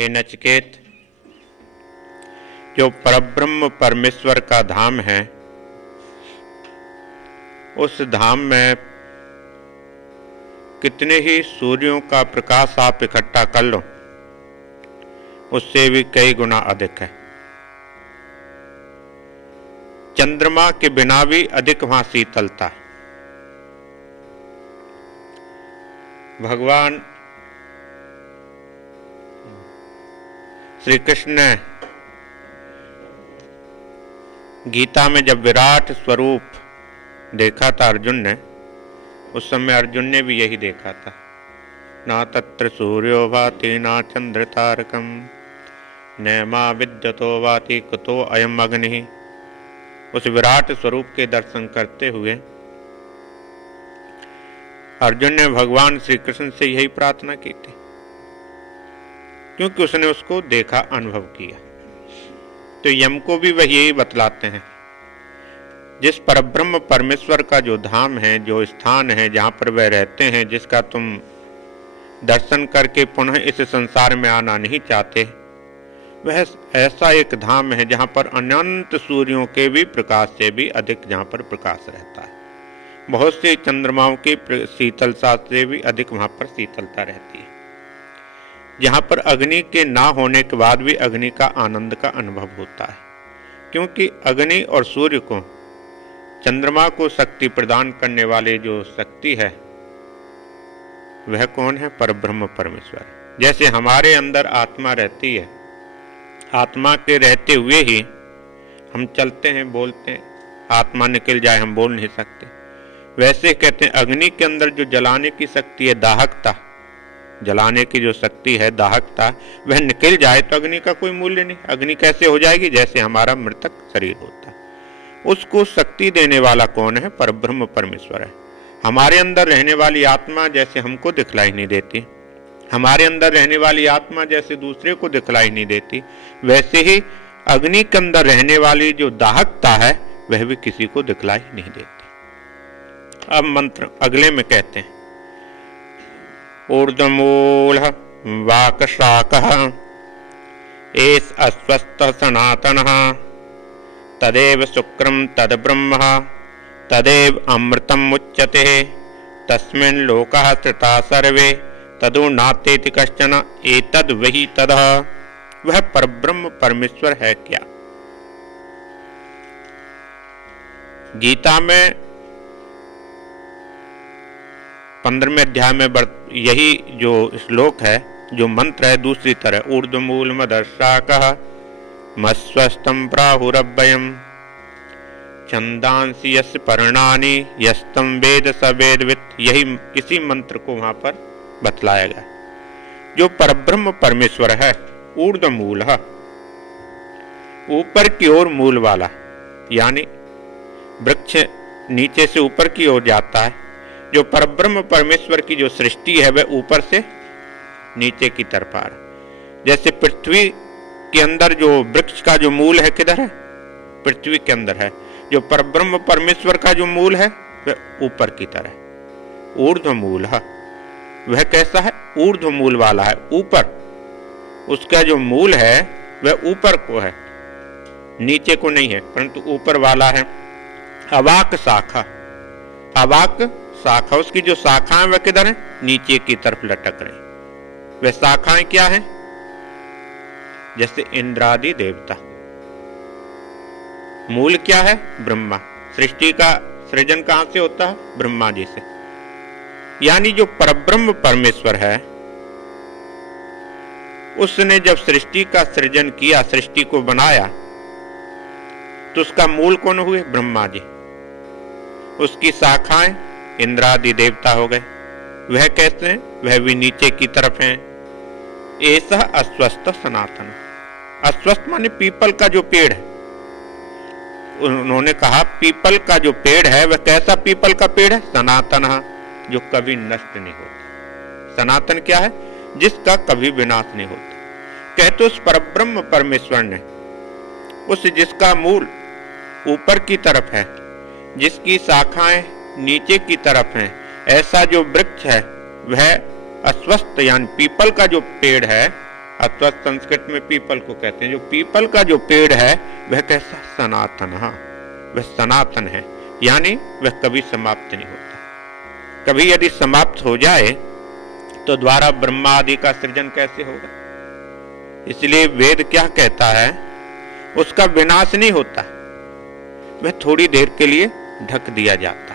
हे नचिकेत, जो परब्रह्म परमेश्वर का धाम है, उस धाम में कितने ही सूर्यों का प्रकाश आप इकट्ठा कर लो, उससे भी कई गुना अधिक है। चंद्रमा के बिना भी अधिक वहां शीतलता है। भगवान श्री कृष्ण ने गीता में जब विराट स्वरूप देखा था अर्जुन ने, उस समय अर्जुन ने भी यही देखा था। ना तत्र सूर्यो भाति ना चंद्र तारकम न मा विद्यतो वाति कुतो अयम अग्नि। उस विराट स्वरूप के दर्शन करते हुए अर्जुन ने भगवान श्री कृष्ण से यही प्रार्थना की थी, क्योंकि उसने उसको देखा, अनुभव किया। तो यम को भी वह यही बतलाते हैं, जिस परब्रह्म परमेश्वर का जो धाम है, जो स्थान है, जहां पर वह रहते हैं, जिसका तुम दर्शन करके पुनः इस संसार में आना नहीं चाहते, वह ऐसा एक धाम है जहां पर अनंत सूर्यों के भी प्रकाश से भी अधिक जहां पर प्रकाश रहता है। बहुत से चंद्रमाओं की शीतलता से भी अधिक वहां पर शीतलता रहती है, जहां पर अग्नि के ना होने के बाद भी अग्नि का आनंद का अनुभव होता है। क्योंकि अग्नि और सूर्य को, चंद्रमा को शक्ति प्रदान करने वाले जो शक्ति है, वह कौन है? परब्रह्म परमेश्वर। जैसे हमारे अंदर आत्मा रहती है, आत्मा के रहते हुए ही हम चलते हैं, बोलते हैं। आत्मा निकल जाए हम बोल नहीं सकते। वैसे कहते हैं अग्नि के अंदर जो जलाने की शक्ति है, दाहकता, जलाने की जो शक्ति है, दाहकता, वह निकल जाए तो अग्नि का कोई मूल्य नहीं। अग्नि कैसे हो जाएगी? जैसे हमारा मृतक शरीर होता है। उसको शक्ति देने वाला कौन है? परब्रह्म परमेश्वर है। हमारे अंदर रहने वाली आत्मा जैसे हमको दिखलाई नहीं देती, हमारे अंदर रहने वाली आत्मा जैसे दूसरे को दिखलाई नहीं देती, वैसे ही अग्नि के अंदर रहने वाली जो दाहकता है, वह भी किसी को दिखलाई नहीं देती। अब मंत्र अगले में कहते हैं, ऊर्ध्वमूलः वाक्शाखः एष अस्वस्थः सनातनः तदेव शुक्रम तद्ब्रह्म तदेव अमृतम उच्यते तस्मिन् लोकः स्थिता सर्वे तदो नातेति कश्चन एतद् वही तदः। वह परब्रह्म परमेश्वर है क्या? गीता में 15वें अध्याय में यही जो श्लोक है, जो मंत्र है, दूसरी तरह ऊर्ध्वमूल मदर्शाकः मस्वस्तं प्राहुरव्ययम् छंदांसि यस्य पर्णानि यस्तं वेद स वेदवित्। यही इसी मंत्र को वहां पर बतलाया गया। जो परब्रह्म परमेश्वर है, ऊर्ध्वमूल, ऊपर की ओर मूल वाला, यानी वृक्ष नीचे से ऊपर की ओर जाता है। जो परब्रह्म परमेश्वर की जो सृष्टि है, वह ऊपर से नीचे की तरफ आ रहा। जैसे पृथ्वी के अंदर जो वृक्ष का जो मूल है, किधर है? पृथ्वी के अंदर है। जो परब्रह्म परमेश्वर का जो मूल है, वह ऊपर की तरह। ऊर्ध्वमूल, वह कैसा है? ऊर्ध्वमूल वाला है, ऊपर। उसका जो मूल है वह ऊपर को है, नीचे को नहीं है, परंतु ऊपर वाला है। अवाक शाखा, अवाक शाखा, उसकी जो शाखाएं वह किधर है? नीचे की तरफ लटक रही। वह शाखाएं क्या है? जैसे इंद्रादि देवता। मूल क्या है? ब्रह्मा। सृष्टि का सृजन कहां से होता है? ब्रह्मा जी से। यानी जो परब्रह्म परमेश्वर है, उसने जब सृष्टि का सृजन किया, सृष्टि को बनाया, तो उसका मूल कौन हुए? ब्रह्मा जी। उसकी शाखाएं इंद्रादि देवता हो गए। वह कैसे हैं? वह भी नीचे की तरफ हैं। ऐसा अस्वस्थ सनातन। अस्वस्थ माने पीपल का जो पेड़ है। उन्होंने कहा पीपल का जो पेड़ है, वह कैसा पीपल का पेड़ है? सनातन, जो कभी नष्ट नहीं होता। सनातन क्या है? जिसका कभी विनाश नहीं होता। कहते उस परब्रह्म परमेश्वर ने, उस जिसका मूल ऊपर की तरफ है, जिसकी शाखाएं नीचे की तरफ हैं, ऐसा जो वृक्ष है, वह अस्वस्थ यानी पीपल का जो पेड़ है, अथवा संस्कृत में पीपल को कहते हैं। जो पीपल का जो पेड़ है वह कैसा? सनातन, वह सनातन है, यानी वह कभी समाप्त नहीं होता। कभी यदि समाप्त हो जाए तो द्वारा ब्रह्मा आदि का सृजन कैसे होगा? इसलिए वेद क्या कहता है? उसका विनाश नहीं होता, वह थोड़ी देर के लिए ढक दिया जाता,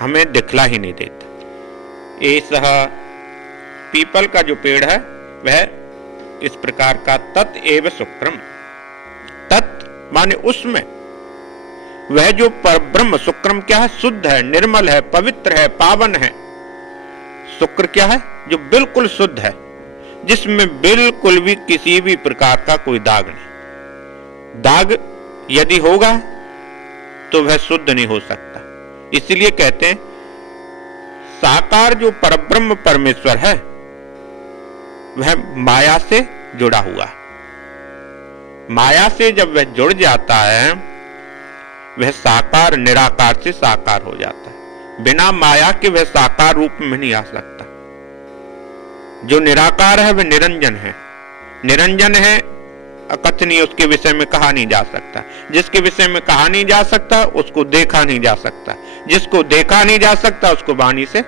हमें दिखला ही नहीं देता। ऐसा पीपल का जो पेड़ है वह इस प्रकार का तत् एव शुक्रम, तत् माने उसमें, वह जो परब्रह्म, शुक्रम क्या है? शुद्ध है, निर्मल है, पवित्र है, पावन है। शुक्र क्या है? जो बिल्कुल शुद्ध है, जिसमें बिल्कुल भी किसी भी प्रकार का कोई दाग नहीं। दाग यदि होगा तो वह शुद्ध नहीं हो सकता। इसलिए कहते हैं साकार जो परब्रह्म परमेश्वर है वह माया से जुड़ा हुआ है। माया से जब वह जुड़ जाता है वह साकार निराकार से साकार हो जाता है। बिना माया के वह साकार रूप में नहीं आ सकता। जो निराकार है वह निरंजन है। निरंजन है, अकथनीय, उसके विषय में कहा नहीं जा सकता। जिसके विषय में कहा नहीं जा सकता उसको देखा नहीं जा सकता। जिसको देखा नहीं जा सकता उसको वाणी से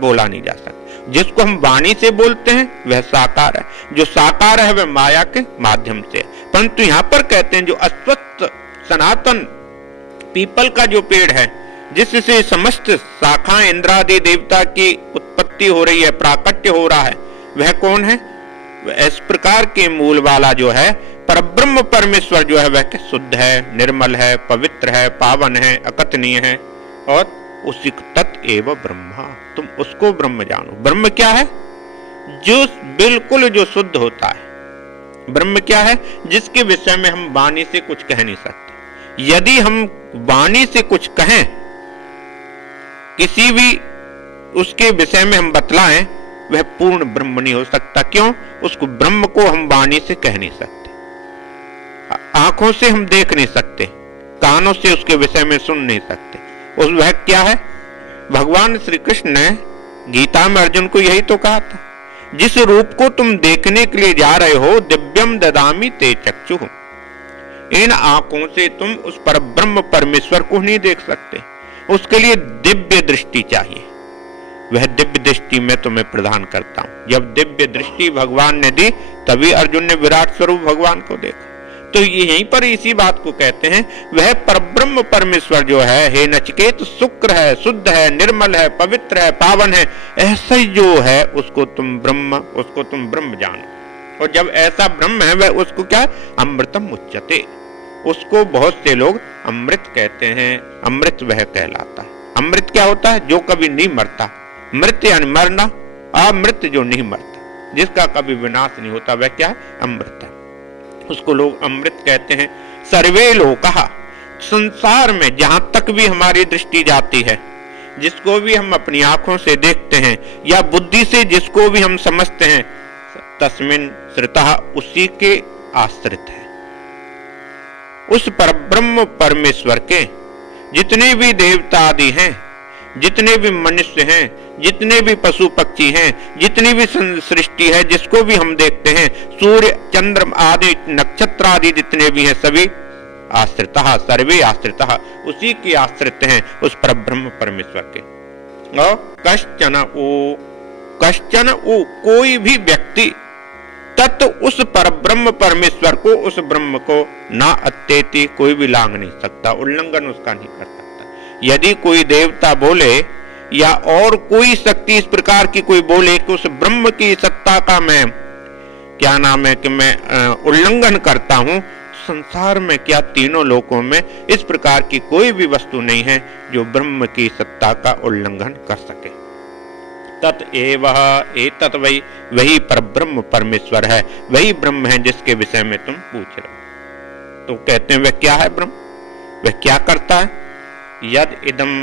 बोला नहीं जा सकता। जिसको हम वाणी से बोलते हैं वह साकार है। जो साकार है वह माया के माध्यम से। परंतु यहां पर कहते हैं जो अश्वत्थ सनातन पीपल का जो पेड़ है, जिससे समस्त शाखाएं इंद्रादि देवता की उत्पत्ति हो रही है, प्राकट्य हो रहा है, वह कौन है? इस प्रकार के मूल वाला जो है परब्रह्म परमेश्वर जो है वह शुद्ध है, निर्मल है, पवित्र है, पावन है, अकथनीय है, और उसी तत् एव ब्रह्मा, तुम उसको ब्रह्म जानो। ब्रह्म क्या है? जो बिल्कुल जो शुद्ध होता है। ब्रह्म क्या है? जिसके विषय में हम वाणी से कुछ कह नहीं सकते। यदि हम वाणी से कुछ कहें, किसी भी उसके विषय में हम बतलाएं, वह पूर्ण ब्रह्म नहीं हो सकता। क्यों? उसको ब्रह्म को हम वाणी से कह नहीं सकते, आंखों से हम देख नहीं सकते, कानों से उसके विषय में सुन नहीं सकते। उस वह क्या है? भगवान श्री कृष्ण ने गीता में अर्जुन को यही तो कहा था, जिस रूप को तुम देखने के लिए जा रहे हो, दिव्यम ददामि ते चक्षुः, इन आंखों से तुम उस परब्रह्म परमेश्वर को नहीं देख सकते। उसके लिए दिव्य दृष्टि चाहिए। वह दिव्य दृष्टि मैं तुम्हें प्रदान करता हूं। जब दिव्य दृष्टि भगवान ने दी तभी अर्जुन ने विराट स्वरूप भगवान को देखा। तो यहीं पर इसी बात को कहते हैं, वह परब्रह्म परमेश्वर जो है, हे नचिकेत, शुक्र है, शुद्ध है, निर्मल है, पवित्र है, पावन है। ऐसा ही जो है उसको तुम ब्रह्म जानो। और जब ऐसा ब्रह्म है वह उसको क्या? अमृतम उच्यते। उसको बहुत से लोग अमृत कहते हैं। अमृत वह कहलाता है। अमृत क्या होता है? जो कभी नहीं मरता। मृत यानी मरना, अमृत जो नहीं मरता, जिसका कभी विनाश नहीं होता, वह क्या है? अमृत है। उसको लोग अमृत कहते हैं। सर्वे लोकः, संसार में जहां तक भी हमारी दृष्टि जाती है, जिसको भी हम अपनी आंखों से देखते हैं या बुद्धि से जिसको भी हम समझते हैं, तस्मिन् श्रितः, उसी के आश्रित है। उस परब्रह्म परमेश्वर के जितने भी देवता आदि हैं, जितने भी मनुष्य हैं, जितने भी पशु पक्षी हैं, जितनी भी सृष्टि है, जिसको भी हम देखते हैं, सूर्य चंद्र आदि नक्षत्र आदि जितने भी हैं, सभी आश्रितः, सर्वे आश्रितः, उसी के आश्रित हैं, उस परब्रह्म परमेश्वर के। और कश्चन उ, कोई भी व्यक्ति तत् उस परब्रह्म परमेश्वर को, उस ब्रह्म को ना अत्येति, कोई भी लांघ नहीं सकता, उल्लंघन उसका नहीं कर सकता। यदि कोई देवता बोले या और कोई शक्ति इस प्रकार की कोई बोले कि उस ब्रह्म की सत्ता का मैं क्या नाम है कि मैं उल्लंघन करता हूं, संसार में क्या तीनों लोकों में इस प्रकार की कोई भी वस्तु नहीं है जो ब्रह्म की सत्ता का उल्लंघन कर सके। तत् एवः एतत् वही, वही परब्रह्म परमेश्वर है, वही ब्रह्म है जिसके विषय में तुम पूछ रहे हो। तो कहते हैं वह क्या है ब्रह्म? वह क्या करता है? यद इदम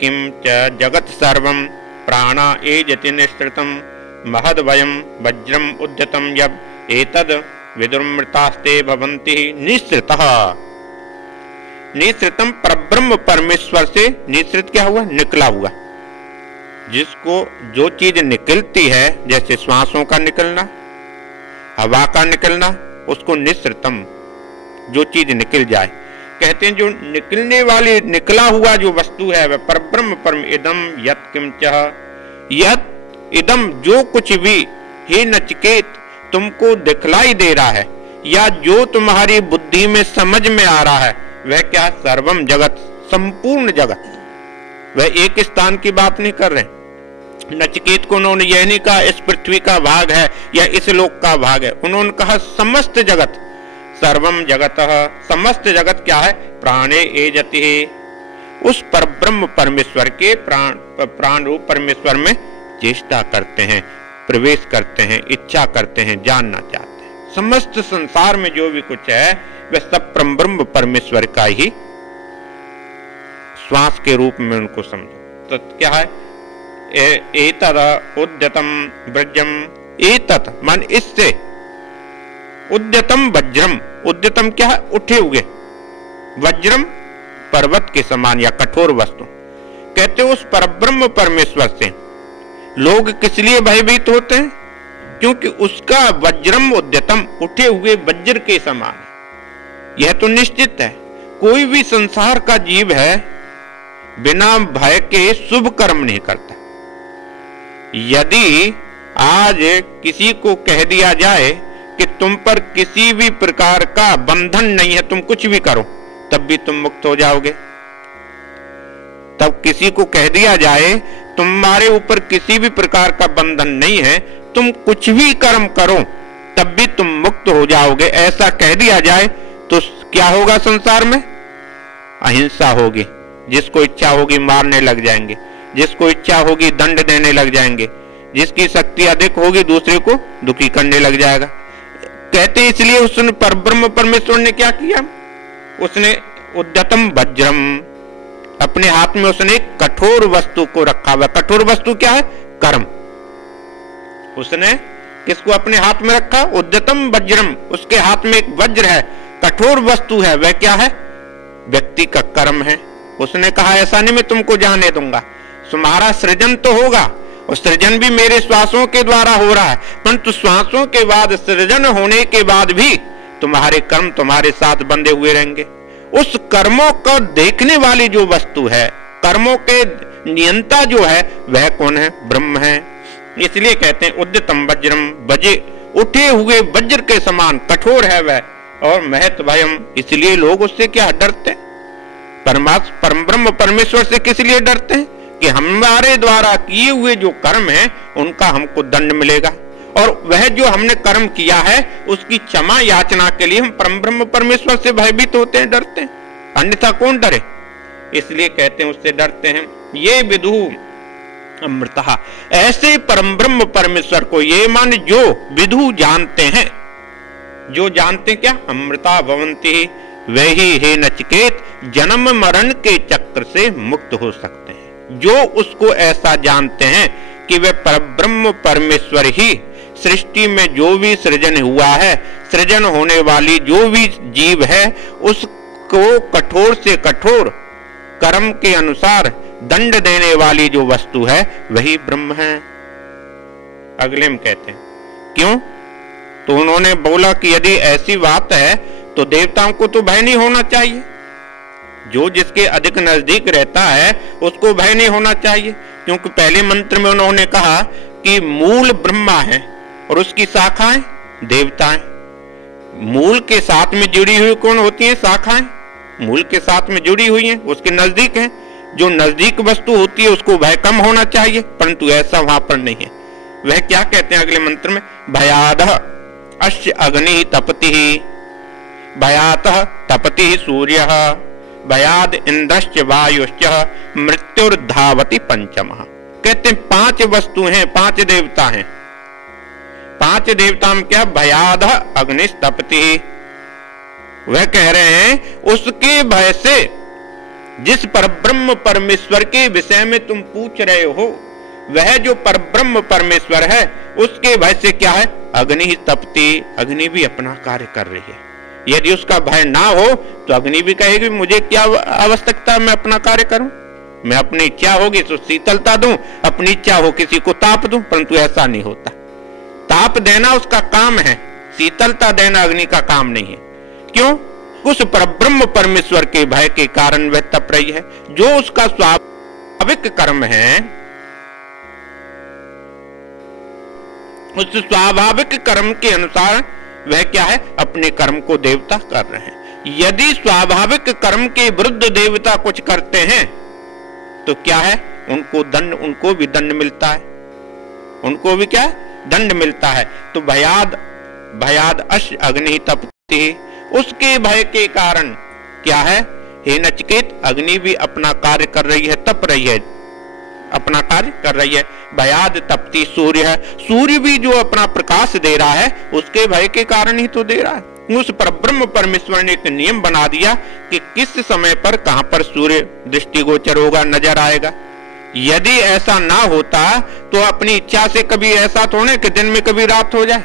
किम च जगत सर्वं प्राणा एजति निश्रितं महद्वयं वज्रम उद्यतं यब एतद विदुर्मृतास्ते भवन्ति निश्रितः। निश्रितम परब्रह्म परमेश्वर से, निश्रित क्या हुआ? निकला हुआ। जिसको जो चीज निकलती है, जैसे श्वासों का निकलना, हवा का निकलना, उसको निस्सृतम, जो चीज निकल जाए। कहते हैं जो निकलने वाली, निकला हुआ जो वस्तु है वह परब्रह्म परम इदम यत् किंचः, यत् इदम, जो कुछ भी, हे नचिकेत तुमको दिखलाई दे रहा है या जो तुम्हारी बुद्धि में समझ में आ रहा है, वह क्या? सर्वम जगत, संपूर्ण जगत। वह एक स्थान की बात नहीं कर रहे। नचिकेत को उन्होंने यह नहीं कहा इस पृथ्वी का भाग है या इस लोक का भाग है, उन्होंने कहा समस्त जगत, सर्वम जगतः, समस्त जगत क्या है? प्राणे एजति, उस परब्रह्म परमेश्वर के प्राण रूप परमेश्वर में चेष्टा करते हैं, प्रवेश करते हैं, इच्छा करते हैं, जानना चाहते हैं। समस्त संसार में जो भी कुछ है वह सब परब्रह्म परमेश्वर का ही श्वास के रूप में उनको समझो। तो क्या है? एतद उद्यतम वज्रम, एतत मान इससे, उद्यतम वज्रम, उद्यतम क्या है? उठे हुए, वज्रम पर्वत के समान या कठोर वस्तु। कहते उस परब्रह्म परमेश्वर से लोग किस लिए भयभीत होते हैं? क्योंकि उसका वज्रम उद्यतम, उठे हुए वज्र के समान। यह तो निश्चित है, कोई भी संसार का जीव है बिना भय के शुभ कर्म नहीं करता। यदि आज किसी को कह दिया जाए कि तुम पर किसी भी प्रकार का बंधन नहीं है, तुम कुछ भी करो, तब भी तुम मुक्त हो जाओगे। तब किसी को कह दिया जाए तुम्हारे ऊपर किसी भी प्रकार का बंधन नहीं है, तुम कुछ भी कर्म करो तब भी तुम मुक्त हो जाओगे, ऐसा कह दिया जाए तो क्या होगा? संसार में अहिंसा होगी। जिसको इच्छा होगी मारने लग जाएंगे, जिसको इच्छा होगी दंड देने लग जाएंगे, जिसकी शक्ति अधिक होगी दूसरे को दुखी करने लग जाएगा। कहते इसलिए उसने परब्रह्म परमेश्वर ने क्या किया? उसने उद्यतम वज्रम, अपने हाथ में उसने एक कठोर वस्तु को रखा हुआ। कठोर वस्तु क्या है? कर्म। उसने किसको अपने हाथ में रखा? उद्यतम वज्रम, उसके हाथ में एक वज्र है, कठोर वस्तु है। वह क्या है? व्यक्ति का कर्म है। उसने कहा ऐसा नहीं मैं तुमको जाने दूंगा, तुम्हारा सृजन तो होगा और सृजन भी मेरे श्वासों के द्वारा हो रहा है, परंतु श्वासों के बाद, सृजन होने के बाद भी तुम्हारे कर्म तुम्हारे साथ बंधे हुए रहेंगे। उस कर्मों को देखने वाली जो वस्तु है, कर्मों के नियंता जो है, वह कौन है? ब्रह्म है। इसलिए कहते हैं उद्यतम वज्रम, बजे उठे हुए वज्र के समान कठोर है वह, और महत भयम, इसलिए लोग उससे क्या डरते हैं? परम ब्रह्म परमेश्वर से किस लिए डरते हैं? कि हमारे द्वारा किए हुए जो कर्म है उनका हमको दंड मिलेगा, और वह जो हमने कर्म किया है उसकी क्षमा याचना के लिए हम परम ब्रह्म परमेश्वर से भयभीत होते हैं, डरते हैं। अन्यथा कौन डरे? इसलिए कहते हैं उससे डरते हैं। ये विदु अमृतः, ऐसे परम ब्रह्म परमेश्वर को ये मान जो विदु जानते हैं, जो जानते क्या? अमृता भवन्ति, वही हे नचिकेत जन्म मरण के चक्र से मुक्त हो सकते हैं। जो उसको ऐसा जानते हैं कि वह परब्रह्म परमेश्वर ही सृष्टि में जो भी सृजन हुआ है, सृजन होने वाली जो भी जीव है, उसको कठोर से कठोर कर्म के अनुसार दंड देने वाली जो वस्तु है वही ब्रह्म है। अगले में कहते हैं क्यों? तो उन्होंने बोला कि यदि ऐसी बात है तो देवताओं को तो भय नहीं होना चाहिए। जो जिसके अधिक नजदीक रहता है उसको भय नहीं होना चाहिए, क्योंकि पहले मंत्र में उन्होंने कहा कि मूल ब्रह्मा है और उसकी शाखाएं देवताएं। मूल के साथ में जुड़ी हुई कौन होती है? शाखाएं। मूल के साथ में जुड़ी हुई हैं, उसके नजदीक हैं। जो नजदीक वस्तु होती है उसको भय कम होना चाहिए, परंतु ऐसा वहां पर नहीं है। वह क्या कहते हैं अगले मंत्र में? भयादः अश्य अग्नि तपति, भयातः तपति सूर्यः, भयाद इंद्रश्च वायुश्च मृत्युर्धावति पंचमः। कहते हैं 5 वस्तु हैं, 5 देवता हैं। 5 देवता में क्या? भयादः अग्निस्तपति। वह कह रहे हैं उसके भय से, जिस परब्रह्म परमेश्वर के विषय में तुम पूछ रहे हो, वह जो परब्रह्म परमेश्वर है उसके भय से क्या है? अग्नि ही तपती, अग्नि भी अपना कार्य कर रही है। यदि उसका भय ना हो तो अग्नि भी कहेगी मुझे क्या आवश्यकता, मैं अपना कार्य करूं, मैं अपनी इच्छा होगी तो शीतलता दूं, अपनी इच्छा हो किसी को ताप दूं, परंतु ऐसा नहीं होता। ताप देना उसका काम है, शीतलता देना अग्नि का काम नहीं है। क्यों? उस परब्रह्म परमेश्वर के भय के कारण वह तप रही है। जो उसका स्वाभाविक कर्म है, उस स्वाभाविक कर्म के अनुसार वह क्या है, अपने कर्म को देवता कर रहे हैं। यदि स्वाभाविक कर्म के विरुद्ध देवता कुछ करते हैं तो क्या है, उनको दंड, उनको भी दंड मिलता है, उनको भी क्या दंड मिलता है। तो भयाद अश अग्नि तपति, उसके भय के कारण क्या है, हे नचिकेत, अग्नि भी अपना कार्य कर रही है, तप रही है, अपना कार्य कर रही है। भयाद तपती सूर्य है, सूर्य भी जो अपना प्रकाश दे रहा है उसके भय के कारण ही तो दे रहा है। उस परब्रह्म परमेश्वर ने एक नियम बना दिया कि किस समय पर कहां पर सूर्य दृष्टिगोचर होगा, नजर आएगा। यदि ऐसा ना होता तो अपनी इच्छा से कभी ऐसा थोड़े कि दिन में कभी रात हो जाए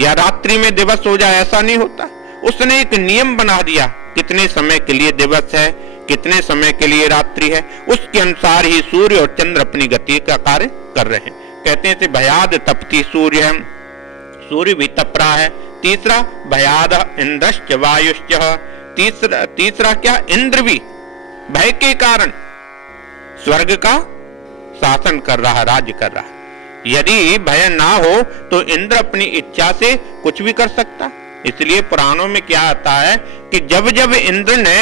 या रात्रि में दिवस हो जाए, ऐसा नहीं होता। उसने एक नियम बना दिया, कितने समय के लिए दिवस है, कितने समय के लिए रात्रि है, उसके अनुसार ही सूर्य और चंद्र अपनी गति का कार्य कर रहे हैं। कहते हैं भयाद तपती सूर्य है, सूर्य भी तप रहा है। तीसरा भयाद इंद्रश्च वायुश्च, तीसरा क्या, इंद्र भी भय के कारण स्वर्ग का शासन कर रहा, राज्य कर रहा। यदि भय ना हो तो इंद्र अपनी इच्छा से कुछ भी कर सकता। इसलिए पुराणों में क्या आता है कि जब जब इंद्र ने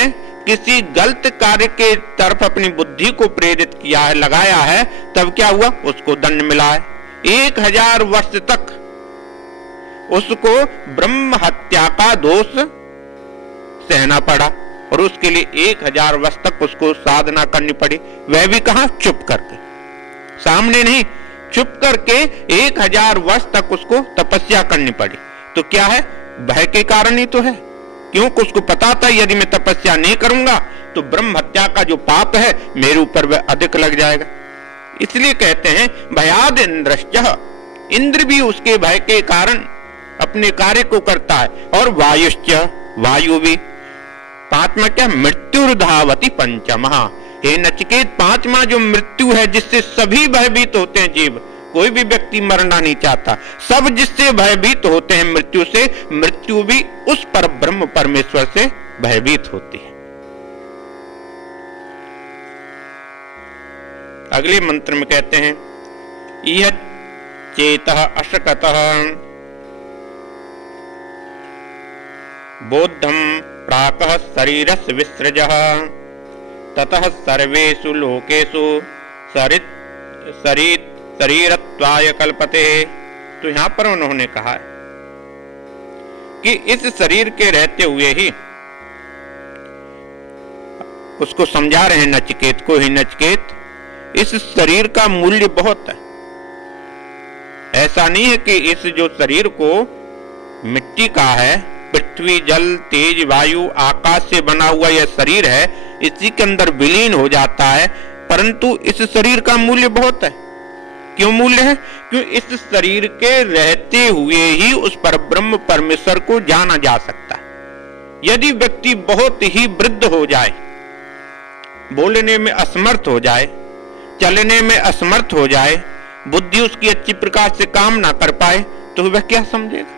किसी गलत कार्य के तरफ अपनी बुद्धि को प्रेरित किया है, लगाया है, तब क्या हुआ, उसको दंड मिला है। 1000 वर्ष तक उसको ब्रह्म हत्या का दोष सहना पड़ा और उसके लिए 1000 वर्ष तक उसको साधना करनी पड़ी। वह भी कहां, चुप करके, सामने नहीं, चुप करके 1000 वर्ष तक उसको तपस्या करनी पड़ी। तो क्या है, भय के कारण ही तो है। क्यों? उसको पता था यदि मैं तपस्या नहीं करूंगा तो ब्रह्म हत्या का जो पाप है मेरे ऊपर वह अधिक लग जाएगा। इसलिए कहते हैं भयाद इंद्रश्च, इंद्र भी उसके भय के कारण अपने कार्य को करता है। और वायुश्च, वायु भी। पांचवा क्या, मृत्युर्धावति पंचमः, हे नचिकेत, पांचवा जो मृत्यु है जिससे सभी भयभीत होते हैं जीव, कोई भी व्यक्ति मरना नहीं चाहता, सब जिससे भयभीत होते हैं मृत्यु से, मृत्यु भी उस परब्रह्म परमेश्वर से भयभीत होती है। अगले मंत्र में कहते हैं यह चेतः अशकतः बोद्धम प्राकः शरीरस्य विसृजः ततः सर्वेषु लोकेषु शरीरत्वाय कल्पते। तो यहां पर उन्होंने कहा है कि इस शरीर के रहते हुए ही, उसको समझा रहे हैं नचिकेत को, ही नचिकेत, इस शरीर का मूल्य बहुत है। ऐसा नहीं है कि इस जो शरीर को मिट्टी का है, पृथ्वी जल तेज वायु आकाश से बना हुआ यह शरीर है, इसी के अंदर विलीन हो जाता है, परंतु इस शरीर का मूल्य बहुत है। क्यों मूल्य है? क्यों इस शरीर के रहते हुए ही उस परब्रह्म परमेश्वर को जाना जा सकता है। यदि व्यक्ति बहुत ही वृद्ध हो जाए, बोलने में असमर्थ हो जाए, चलने में असमर्थ हो जाए, बुद्धि उसकी अच्छी प्रकार से काम ना कर पाए, तो वह क्या समझेगा?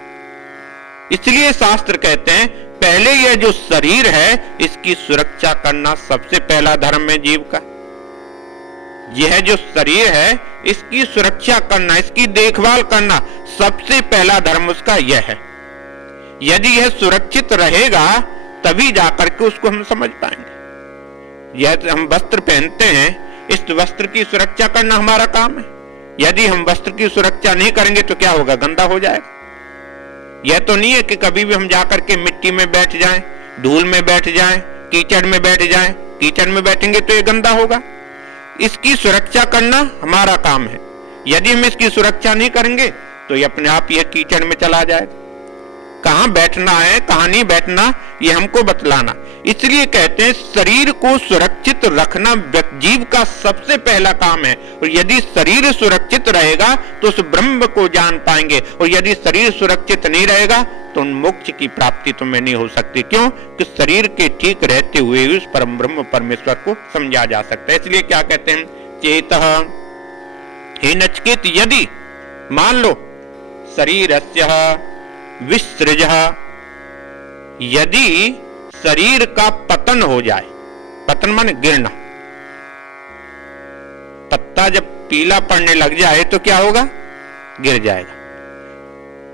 इसलिए शास्त्र कहते हैं पहले यह जो शरीर है इसकी सुरक्षा करना सबसे पहला धर्म है जीव का। यह जो शरीर है इसकी सुरक्षा करना, इसकी देखभाल करना सबसे पहला धर्म उसका यह है। यदि यह सुरक्षित रहेगा तभी जाकर के उसको हम समझ पाएंगे। यह हम वस्त्र पहनते हैं, इस वस्त्र की सुरक्षा करना हमारा काम है। यदि हम वस्त्र की सुरक्षा नहीं करेंगे तो क्या होगा, गंदा हो जाएगा। यह तो नहीं है कि कभी भी हम जाकर के मिट्टी में बैठ जाएं, धूल में बैठ जाएं, कीचड़ में बैठ जाएं। कीचड़ में बैठेंगे तो ये गंदा होगा। इसकी सुरक्षा करना हमारा काम है। यदि हम इसकी सुरक्षा नहीं करेंगे तो ये अपने आप यह कीचड़ में चला जाएगा। कहां बैठना है कहां नहीं बैठना ये हमको बतलाना। इसलिए कहते हैं शरीर को सुरक्षित रखना जीव का सबसे पहला काम है। और यदि शरीर सुरक्षित रहेगा तो उस ब्रह्म को जान पाएंगे, और यदि शरीर सुरक्षित नहीं रहेगा तो मोक्ष की प्राप्ति तुम्हें नहीं हो सकती। क्यों? कि शरीर के ठीक रहते हुए उस परम ब्रह्म परमेश्वर को समझा जा सकता है। इसलिए क्या कहते हैं, चेतः, हे नचिकेत, यदि मान लो शरीरस्य विसृजः, यदि शरीर का पतन हो जाए, पतन माने गिरना, पत्ता जब पीला पड़ने लग जाए तो क्या होगा, गिर जाएगा,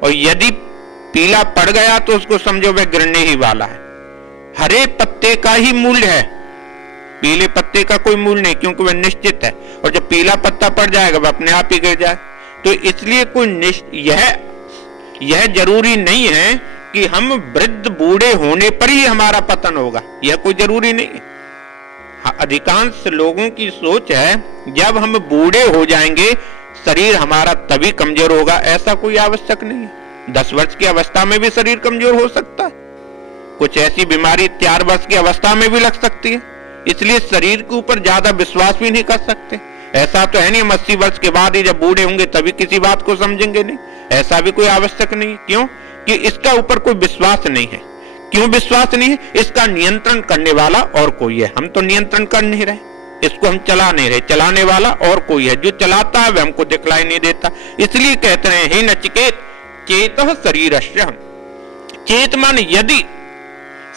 और यदि पीला पड़ गया तो उसको समझो वह गिरने ही वाला है। हरे पत्ते का ही मूल्य है, पीले पत्ते का कोई मूल्य नहीं, क्योंकि वह निश्चित है, और जब पीला पत्ता पड़ जाएगा वह अपने आप ही गिर जाए। तो इसलिए कोई यह जरूरी नहीं है कि हम वृद्ध बूढ़े होने पर ही हमारा पतन होगा, यह कोई जरूरी नहीं है। अधिकांश लोगों की सोच है जब हम बूढ़े हो जाएंगे शरीर हमारा तभी कमजोर होगा, ऐसा कोई आवश्यक नहीं है। 10 वर्ष की अवस्था में भी शरीर कमजोर हो सकता है, कुछ ऐसी बीमारी 4 वर्ष की अवस्था में भी लग सकती है, इसलिए शरीर के ऊपर ज्यादा विश्वास भी नहीं कर सकते। ऐसा तो है नहीं हम 80 वर्ष के बाद ही जब बूढ़े होंगे तभी किसी बात को समझेंगे, नहीं, ऐसा भी कोई आवश्यक नहीं। क्यों कि इसका ऊपर कोई विश्वास नहीं है। क्यों विश्वास नहीं है? इसका नियंत्रण करने वाला और कोई है, हम तो नियंत्रण कर नहीं रहे, इसको हम चला नहीं रहे, चलाने वाला और कोई है, जो चलाता है वह हमको दिखलाई नहीं देता। इसलिए कहते हैं हे नचिकेत चेतः शरीरस्य, चेत मान यदि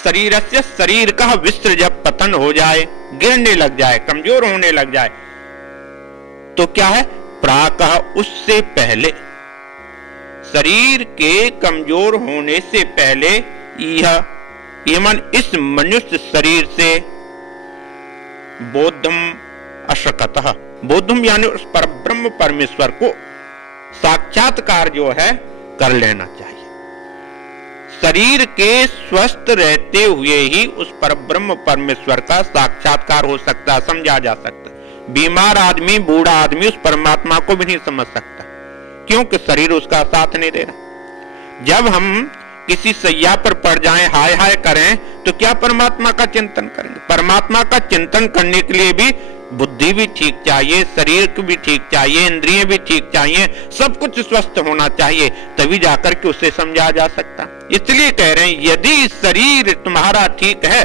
शरीरस्य, शरीर का विसृज पतन हो जाए, गिरने लग जाए, कमजोर होने लग जाए, तो क्या है, प्राकः उससे पहले, शरीर के कमजोर होने से पहले यह मन इस मनुष्य शरीर से बोधम अशकतः, बोधम यानी उस परब्रह्म परमेश्वर को साक्षात्कार जो है कर लेना चाहिए। शरीर के स्वस्थ रहते हुए ही उस परब्रह्म परमेश्वर का साक्षात्कार हो सकता है, समझा जा सकता है। बीमार आदमी, बूढ़ा आदमी उस परमात्मा को भी नहीं समझ सकता, क्योंकि शरीर उसका साथ नहीं दे रहा। जब हम किसी सैया पर पड़ जाएं, हाय हाय करें, तो क्या परमात्मा का चिंतन करेंगे? परमात्मा का चिंतन करने के लिए भी बुद्धि भी ठीक चाहिए, शरीर को भी ठीक चाहिए, इंद्रिय भी ठीक चाहिए, सब कुछ स्वस्थ होना चाहिए, तभी जाकर के उसे समझा जा सकता। इसलिए कह रहे हैं यदि शरीर तुम्हारा ठीक है,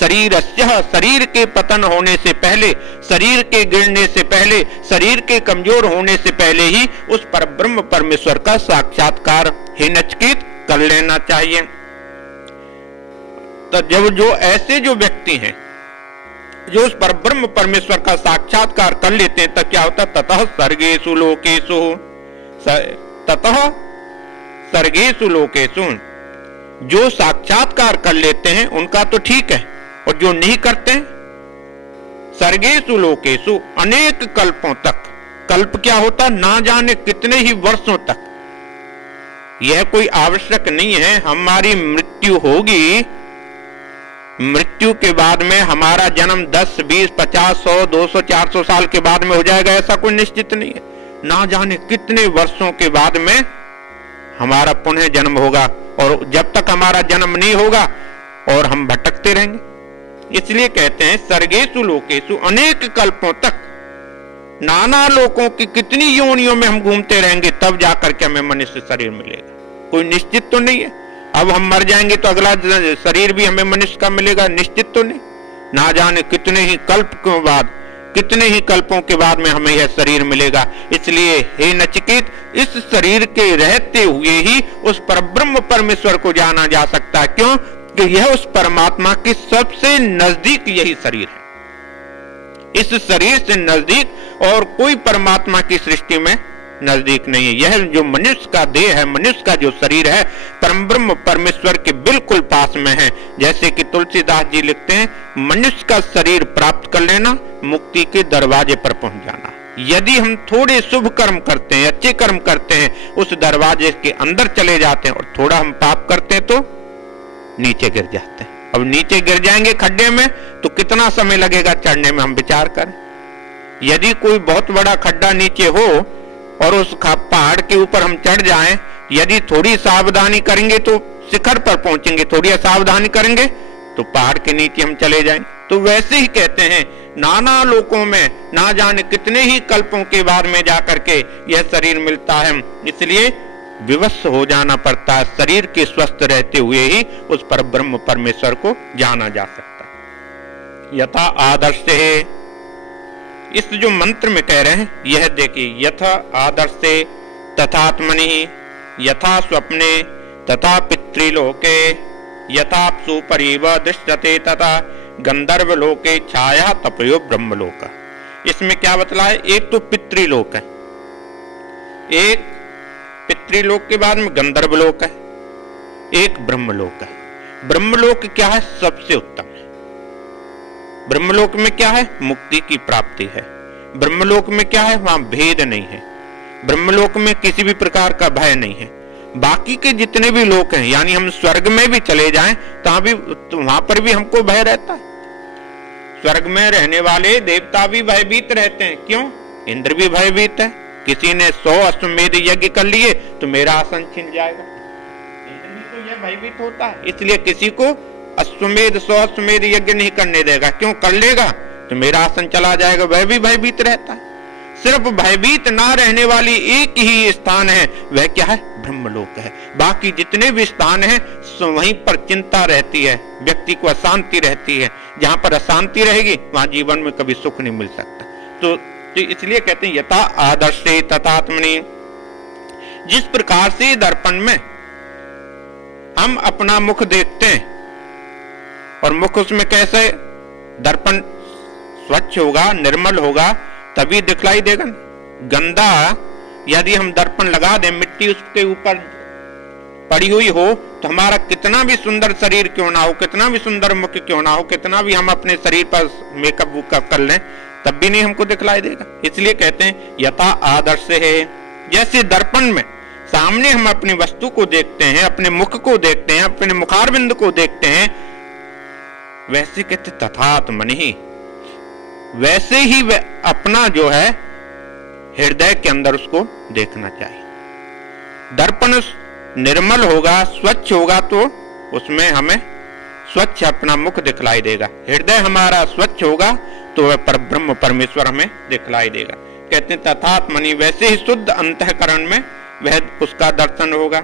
शरीरस्य, शरीर के पतन होने से पहले, शरीर के गिरने से पहले, शरीर के कमजोर होने से पहले ही उस परब्रह्म परमेश्वर का साक्षात्कार हे नचिकेत कर लेना चाहिए। तो जब जो ऐसे जो व्यक्ति हैं जो उस परब्रह्म परमेश्वर का साक्षात्कार कर लेते हैं, तब क्या होता है, ततः सर्गेषु लोकेषु, ततः सर्गेषु लोकेषु, जो साक्षात्कार कर लेते हैं उनका तो ठीक है, और जो नहीं करते हैं, सर्गेषु लोकेषु, अनेक कल्पों तक, कल्प क्या होता, ना जाने कितने ही वर्षों तक, यह कोई आवश्यक नहीं है हमारी मृत्यु होगी, मृत्यु के बाद में हमारा जन्म 10, 20, 50, 100, 200, 400 साल के बाद में हो जाएगा, ऐसा कोई निश्चित नहीं है। ना जाने कितने वर्षों के बाद में हमारा पुनः जन्म होगा, और जब तक हमारा जन्म नहीं होगा और हम भटकते रहेंगे। इसलिए कहते हैं सर्गेषु लोकेषु, अनेक कल्पों तक, नाना लोकों की कितनी योनियों में हम घूमते रहेंगे, तब जाकर के हमें मनुष्य शरीर मिलेगा। कोई निश्चित तो नहीं है, अब हम मर जाएंगे तो अगला शरीर भी हमें मनुष्य का मिलेगा, निश्चित तो नहीं। ना जाने कितने ही कल्प के बाद, कितने ही कल्पों के बाद में हमें यह शरीर मिलेगा। इसलिए हे नचिकेत, इस शरीर के रहते हुए ही उस परब्रह्म परमेश्वर को जाना जा सकता है। क्यों कि यह उस परमात्मा के सबसे नजदीक यही शरीर है। इस शरीर से नजदीक और कोई परमात्मा की सृष्टि में नजदीक नहीं है। यह जो मनुष्य का देह है, मनुष्य का जो शरीर है, परमब्रह्म परमेश्वर के बिल्कुल पास में है। जैसे कि तुलसीदास जी लिखते हैं, मनुष्य का शरीर प्राप्त कर लेना, मुक्ति के दरवाजे पर पहुंच जाना। यदि हम थोड़े शुभ कर्म करते हैं, अच्छे कर्म करते हैं, उस दरवाजे के अंदर चले जाते हैं, और थोड़ा हम पाप करते हैं तो नीचे गिर जाते हैं। अब नीचे गिर जाएंगे खड्डे में तो कितना समय लगेगा चढ़ने में, हम विचार करें। यदि कोई बहुत बड़ा खड्डा नीचे हो और उस पहाड़ के ऊपर हम चढ़ जाएं, यदि थोड़ी सावधानी करेंगे तो शिखर पर पहुंचेंगे, थोड़ी असावधानी करेंगे तो पहाड़ के नीचे हम चले जाएंगे। तो वैसे ही कहते हैं, नाना लोकों में ना जाने कितने ही कल्पों के बाद में जाकर के यह शरीर मिलता है। इसलिए विवश हो जाना पड़ता है, शरीर के स्वस्थ रहते हुए ही उस पर ब्रह्म परमेश्वर को जाना जा सकता है। यथा आदर्श है, इस जो मंत्र में कह रहे हैं, यह देखिए, यथा आदर्शे तथात्मनि, यथा स्वप्ने तथा पितृलोके यथाप्सु परिव दृश्यते तथा गंधर्व लोके छाया तपयो ब्रह्मलोक। इसमें क्या बतलाया? एक तो पितृलोक है, एक पितृलोक के बाद में गंधर्वलोक है, एक ब्रह्मलोक है। ब्रह्मलोक क्या है? सबसे उत्तम है। ब्रह्मलोक में क्या है? मुक्ति की प्राप्ति है। ब्रह्मलोक में क्या है? वहां भेद नहीं है। ब्रह्मलोक में किसी भी प्रकार का भय नहीं है। बाकी के जितने भी लोक हैं, यानी हम स्वर्ग में भी चले जाएं तो वहां पर भी हमको भय रहता है। स्वर्ग में रहने वाले देवता भी भयभीत रहते हैं। क्यों? इंद्र भी भयभीत है। किसी ने 100 अश्वमेध यज्ञ कर लिए तो मेरा आसन छिन जाएगा, इंद्र भी तो यह भयभीत होता है। इसलिए किसी को 100 अश्वमेध यज्ञ नहीं करने देगा। क्यों? कर लेगा तो मेरा आसन चला जाएगा, वह भी भयभीत रहता है। सिर्फ भयभीत ना रहने वाली एक ही स्थान है, वह क्या है? ब्रह्मलोक है। बाकी जितने भी स्थान हैं वहीं पर चिंता रहती है, व्यक्ति को अशांति रहती है। जहां पर अशांति रहेगी वहां जीवन में कभी सुख नहीं मिल सकता। तो इसलिए कहते हैं यथा आदर्शे तथात्मनि, जिस प्रकार से दर्पण में हम अपना मुख देखते हैं और मुख उसमें कैसे दर्पण स्वच्छ होगा, निर्मल होगा तभी दिखलाई देगा। गंदा यदि हम दर्पण लगा दें, मिट्टी उसके ऊपर पड़ी हुई हो तो हमारा कितना भी सुंदर शरीर क्यों ना हो, कितना भी सुंदर मुख क्यों ना हो, कितना भी हम अपने शरीर पर मेकअप वूकअप कर लें तब भी नहीं हमको दिखलाई देगा। इसलिए कहते हैं यथा आदर्श है। जैसे दर्पण में सामने हम अपनी वस्तु को देखते हैं, अपने मुख को देखते हैं, अपने मुखारबिंद को देखते हैं, वैसे कहते तथात्मनि, वैसे ही वह अपना जो है हृदय के अंदर उसको देखना चाहिए। दर्पण निर्मल होगा, स्वच्छ होगा तो उसमें हमें स्वच्छ अपना मुख दिखलाई देगा। हृदय हमारा स्वच्छ होगा तो वह परब्रह्म परमेश्वर हमें दिखलाई देगा। कहते हैं तथात्मनि, वैसे ही शुद्ध अंतःकरण में वह उसका दर्शन होगा।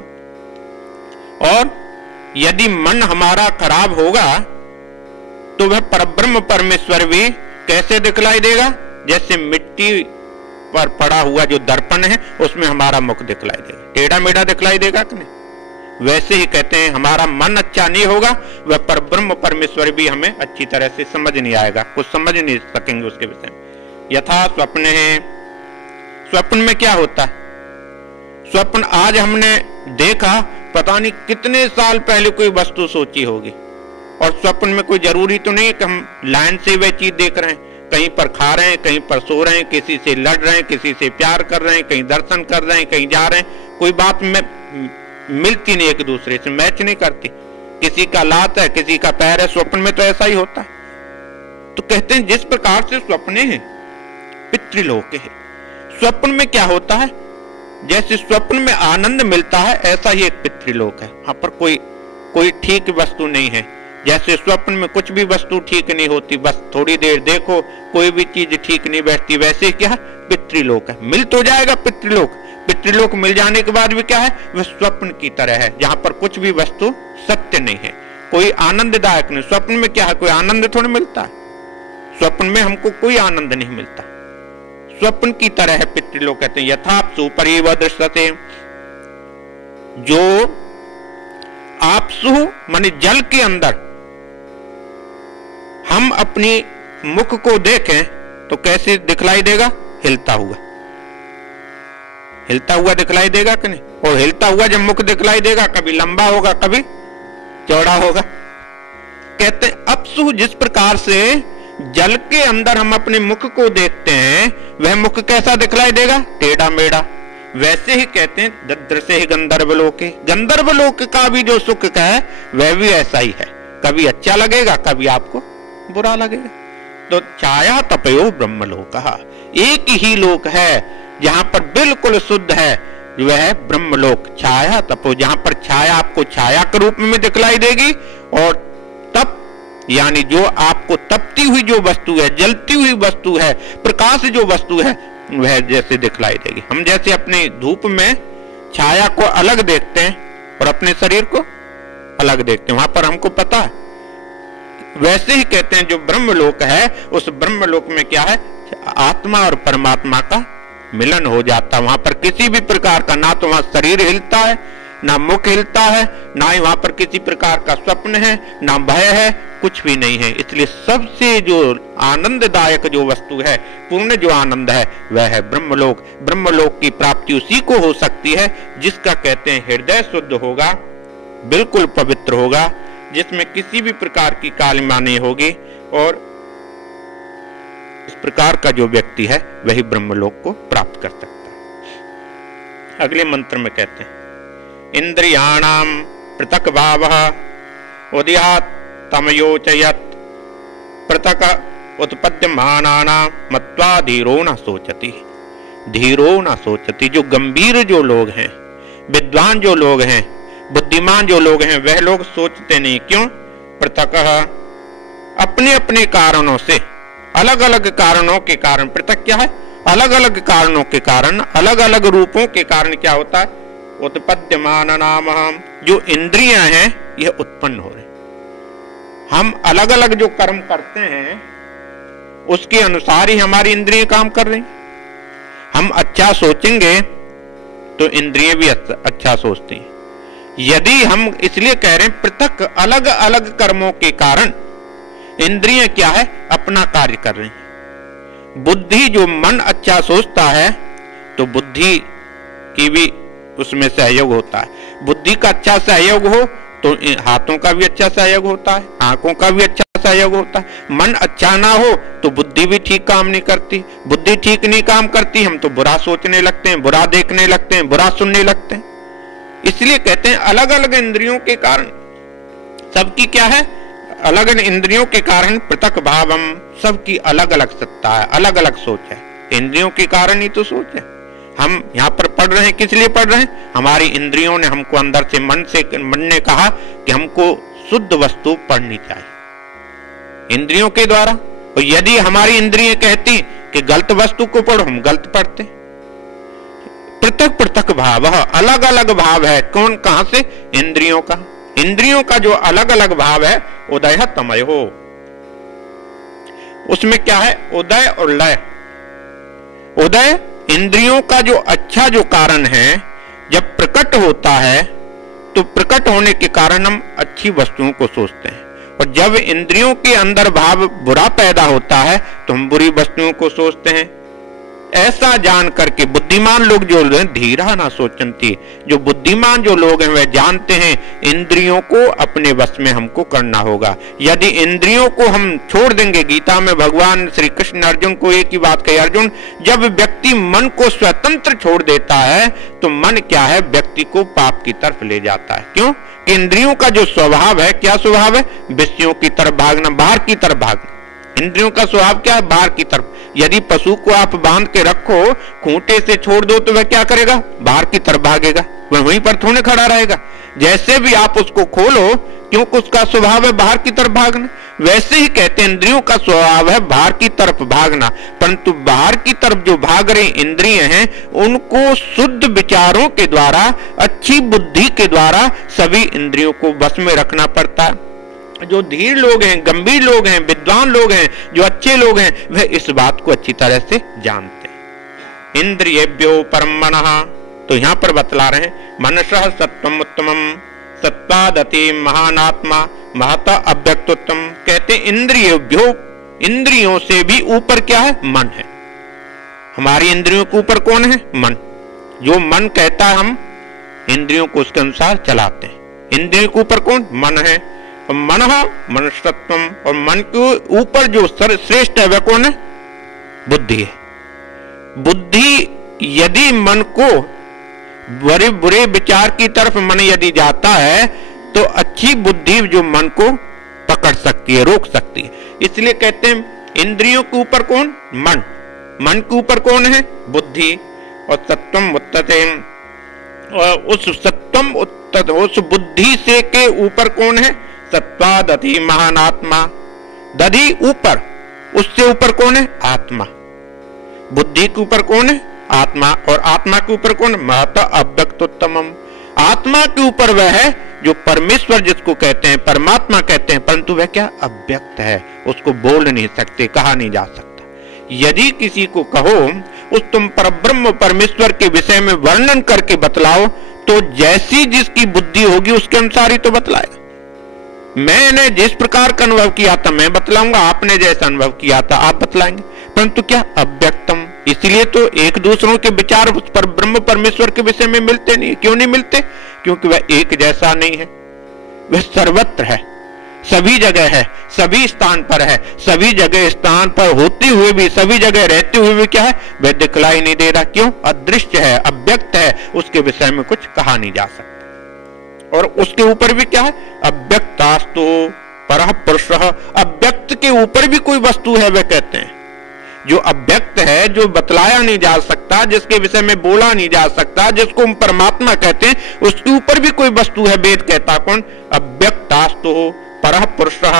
और यदि मन हमारा खराब होगा तो वह परब्रह्म परमेश्वर भी कैसे दिखलाई देगा? जैसे मिट्टी पर पड़ा हुआ जो दर्पण है उसमें हमारा मुख दिखलाई देगा, टेढ़ा मेढ़ा दिखलाई देगा कि नहीं? वैसे ही कहते हैं हमारा मन अच्छा नहीं होगा, वह परब्रह्म परमेश्वर भी हमें अच्छी तरह से समझ नहीं आएगा, कुछ समझ नहीं सकेंगे उसके विषय में। यथा स्वप्न है। स्वप्न में क्या होता है? स्वप्न आज हमने देखा, पता नहीं कितने साल पहले कोई वस्तु सोची होगी। और स्वप्न में कोई जरूरी तो नहीं है कि हम लाइन से वह चीज देख रहे हैं, कहीं पर खा रहे हैं, कहीं पर सो रहे हैं, किसी से लड़ रहे हैं, किसी से प्यार कर रहे हैं, कहीं दर्शन कर रहे हैं, कहीं जा रहे हैं, कोई बात में मिलती नहीं, एक दूसरे से मैच नहीं करती। किसी का लात है, किसी का पैर है, स्वप्न में तो ऐसा ही होता है। तो कहते हैं जिस प्रकार से स्वप्ने हैं पितृलोक है। स्वप्न में क्या होता है? जैसे स्वप्न में आनंद मिलता है ऐसा ही एक पितृलोक है। वहां पर कोई ठीक वस्तु नहीं है। जैसे स्वप्न में कुछ भी वस्तु ठीक नहीं होती, बस थोड़ी देर देखो कोई भी चीज ठीक नहीं बैठती, वैसे क्या पितृलोक है। मिल तो जाएगा पितृलोक, पितृलोक मिल जाने के बाद भी क्या है? वह स्वप्न की तरह है, जहां पर कुछ भी वस्तु सत्य नहीं है, कोई आनंददायक नहीं। स्वप्न में क्या है? कोई आनंद थोड़ा मिलता है। स्वप्न में हमको कोई आनंद नहीं मिलता। स्वप्न की तरह है पितृलोक। कहते हैं यथाप्सु परिव दृश्यते, जो आपसु माने जल के अंदर हम अपनी मुख को देखें तो कैसे दिखलाई देगा? हिलता हुआ, हिलता हुआ दिखलाई देगा कि नहीं? और हिलता हुआ जब मुख दिखलाई देगा, कभी लंबा होगा, कभी चौड़ा होगा। कहते हैं अपसु, जिस प्रकार से जल के अंदर हम अपने मुख को देखते हैं, वह मुख कैसा दिखलाई देगा? टेढ़ा मेढ़ा। वैसे ही कहते हैं ददृशे ही गंधर्वलोक, गंधर्वलोक का भी जो सुख का है वह भी ऐसा ही है, कभी अच्छा लगेगा, कभी आपको बुरा लगेगा। तो छाया तपयो ब्रह्मलोक, एक ही लोक है जहां पर बिल्कुल शुद्ध है, वह ब्रह्मलोक। छाया तपो, जहां पर छाया आपको छाया के रूप में दिखलाई देगी, और तप यानी जो आपको तपती हुई जो वस्तु है, जलती हुई वस्तु है, प्रकाश जो वस्तु है, वह जैसे दिखलाई देगी। हम जैसे अपने धूप में छाया को अलग देखते हैं और अपने शरीर को अलग देखते हैं, वहां पर हमको पता है। वैसे ही कहते हैं जो ब्रह्मलोक है, उस ब्रह्मलोक में क्या है? आत्मा और परमात्मा का मिलन हो जाता है। वहां पर किसी भी प्रकार का ना तो वहां शरीर हिलता है, ना मुख हिलता है, ना ही वहां पर किसी प्रकार का स्वप्न है, ना भय है, कुछ भी नहीं है। इसलिए सबसे जो आनंददायक जो वस्तु है, पूर्ण जो आनंद है, वह है ब्रह्मलोक। ब्रह्मलोक की प्राप्ति उसी को हो सकती है जिसका कहते हैं हृदय शुद्ध होगा, बिल्कुल पवित्र होगा, जिसमें किसी भी प्रकार की कालिमा नहीं होगी। और इस प्रकार का जो व्यक्ति है वही ब्रह्मलोक को प्राप्त कर सकता है। अगले मंत्र में कहते हैं इंद्रियाणाम पृथक भावः उदयात् तमयोचयत् पृथक उत्पद्यमानानां मत्वा धीरो न सोचति। धीरो न सोचति। जो गंभीर जो लोग हैं, विद्वान जो लोग हैं, बुद्धिमान जो लोग हैं, वह लोग सोचते नहीं। क्यों? पृथक, अपने अपने कारणों से, अलग अलग कारणों के कारण। पृथक क्या है? अलग अलग कारणों के कारण, अलग अलग रूपों के कारण क्या होता है? उत्पद्यमानानाम, जो इंद्रियां हैं यह उत्पन्न हो रही। हम अलग अलग जो कर्म करते हैं उसके अनुसार ही हमारी इंद्रियां काम कर रही। हम अच्छा सोचेंगे तो इंद्रियां भी अच्छा सोचती हैं। यदि हम इसलिए कह रहे हैं पृथक, अलग अलग कर्मों के कारण इंद्रियां क्या है? अपना कार्य कर रही हैं। बुद्धि, जो मन अच्छा सोचता है तो बुद्धि की भी उसमें सहयोग होता है। बुद्धि का अच्छा सहयोग हो तो हाथों का भी अच्छा सहयोग होता है, आंखों का भी अच्छा सहयोग होता है। मन अच्छा ना हो तो बुद्धि भी ठीक काम नहीं करती। बुद्धि ठीक नहीं काम करती, हम तो बुरा सोचने लगते हैं, बुरा देखने लगते हैं, बुरा सुनने लगते हैं। इसलिए कहते हैं अलग अलग इंद्रियों के कारण सबकी क्या है? अलग इंद्रियों के कारण पृथक भावम, सबकी अलग अलग सत्ता है, अलग अलग सोच है। इंद्रियों के कारण ही तो सोच है। हम यहाँ पर पढ़ रहे हैं, किस लिए पढ़ रहे हैं? हमारी इंद्रियों ने हमको अंदर से, मन ने कहा कि हमको शुद्ध वस्तु पढ़नी चाहिए इंद्रियों के द्वारा। और यदि हमारी इंद्रियां कहती कि गलत वस्तु को पढ़ो, हम गलत पढ़ते। पृथक पृथक भाव, अलग अलग भाव है। कौन? कहां से? इंद्रियों का। इंद्रियों का जो अलग अलग भाव है, उदय तमय हो, उसमें क्या है? उदय और लय। उदय इंद्रियों का जो अच्छा जो कारण है, जब प्रकट होता है तो प्रकट होने के कारण हम अच्छी वस्तुओं को सोचते हैं। और जब इंद्रियों के अंदर भाव बुरा पैदा होता है तो हम बुरी वस्तुओं को सोचते हैं। ऐसा जान करके बुद्धिमान लोग जो हैं, धीरा ना सोचंती, जो बुद्धिमान जो लोग हैं वह जानते हैं इंद्रियों को अपने वश में हमको करना होगा। यदि इंद्रियों को हम छोड़ देंगे, गीता में भगवान श्री कृष्ण अर्जुन को एक ही बात कही, अर्जुन जब व्यक्ति मन को स्वतंत्र छोड़ देता है तो मन क्या है? व्यक्ति को पाप की तरफ ले जाता है। क्यों? कि इंद्रियों का जो स्वभाव है, क्या स्वभाव है? विषयों की तरफ भागना, बाहर की तरफ भागना। इंद्रियों का स्वभाव क्या है? बाहर की तरफ। यदि पशु को आप बांध के रखो, खूंटे से छोड़ दो तो वह क्या करेगा? बाहर की तरफ भागेगा, वह वहीं पर थोड़े खड़ा रहेगा। जैसे भी आप उसको खोलो, क्योंकि उसका स्वभाव है बाहर की तरफ भागना, वैसे ही कहते हैं इंद्रियों का स्वभाव है बाहर की तरफ भागना। परंतु बाहर की तरफ जो भाग रही इंद्रियां हैं, उनको शुद्ध विचारों के द्वारा, अच्छी बुद्धि के द्वारा सभी इंद्रियों को बस में रखना पड़ता है। जो धीर लोग हैं, गंभीर लोग हैं, विद्वान लोग हैं, जो अच्छे लोग हैं, वह इस बात को अच्छी तरह से जानते हैं। इंद्रियेभ्यो परम मनः, तो यहां पर बतला रहे हैं मनसः सत्वम उत्तमम सत्वादति महानात्मा महता अव्यक्तोत्तम। कहते इंद्रियेभ्यो, इंद्रियों से भी ऊपर क्या है? मन है। हमारी इंद्रियों के ऊपर कौन है? मन। जो मन कहता है हम इंद्रियों को उसके अनुसार चलाते हैं। इंद्रियों के ऊपर कौन? मन है। मन मनुष्यत्वम, और मन के ऊपर जो श्रेष्ठ है वह कौन है? बुद्धि है। बुद्धि, यदि मन को बड़े बुरे विचार की तरफ मन यदि जाता है तो अच्छी बुद्धि जो मन को पकड़ सकती है, रोक सकती है। इसलिए कहते हैं इंद्रियों के ऊपर कौन? मन। मन के ऊपर कौन है? बुद्धि। और सत्वम उत्तते, और उस सत्वम उत्तत, उस बुद्धि से के ऊपर कौन है? सत्वादति महानात्मा। दधि ऊपर, उससे ऊपर कौन है? आत्मा। बुद्धि के ऊपर कौन है? आत्मा। और आत्मा के ऊपर कौन? महता अव्यक्तोत्तमम। आत्मा के ऊपर वह है जो परमेश्वर जिसको कहते हैं, परमात्मा कहते हैं, परंतु वह क्या? अव्यक्त है, उसको बोल नहीं सकते, कहा नहीं जा सकता। यदि किसी को कहो उस तुम परब्रह्म परमेश्वर के विषय में वर्णन करके बतलाओ, तो तो जैसी जिसकी बुद्धि होगी उसके अनुसार ही तो बतलाएगा। मैंने जिस प्रकार का अनुभव किया था मैं बतलाऊंगा, आपने जैसा अनुभव किया था आप बतलाएंगे, परंतु क्या अव्यक्तम। इसलिए तो एक दूसरों के विचार उस पर ब्रह्म परमेश्वर के विषय में मिलते नहीं। क्यों नहीं मिलते? क्योंकि वह एक जैसा नहीं है, वह सर्वत्र है, सभी जगह है, सभी स्थान पर है, सभी जगह स्थान पर होते हुए भी, सभी जगह रहते हुए भी क्या है, वह दिखलाई नहीं दे रहा। क्यों? अदृश्य है, अव्यक्त है, उसके विषय में कुछ कहा नहीं जा सकता। और उसके ऊपर भी क्या है, अव्यक्तास्तु परः पुरुषः, अव्यक्त के ऊपर भी कोई वस्तु है, वह कहते हैं जो अव्यक्त है, जो बतलाया नहीं जा सकता, जिसके विषय में बोला नहीं जा सकता, जिसको हम परमात्मा कहते हैं, उसके ऊपर भी कोई वस्तु है। वेद कहता कौन? अव्यक्तास्तु परः पुरुषः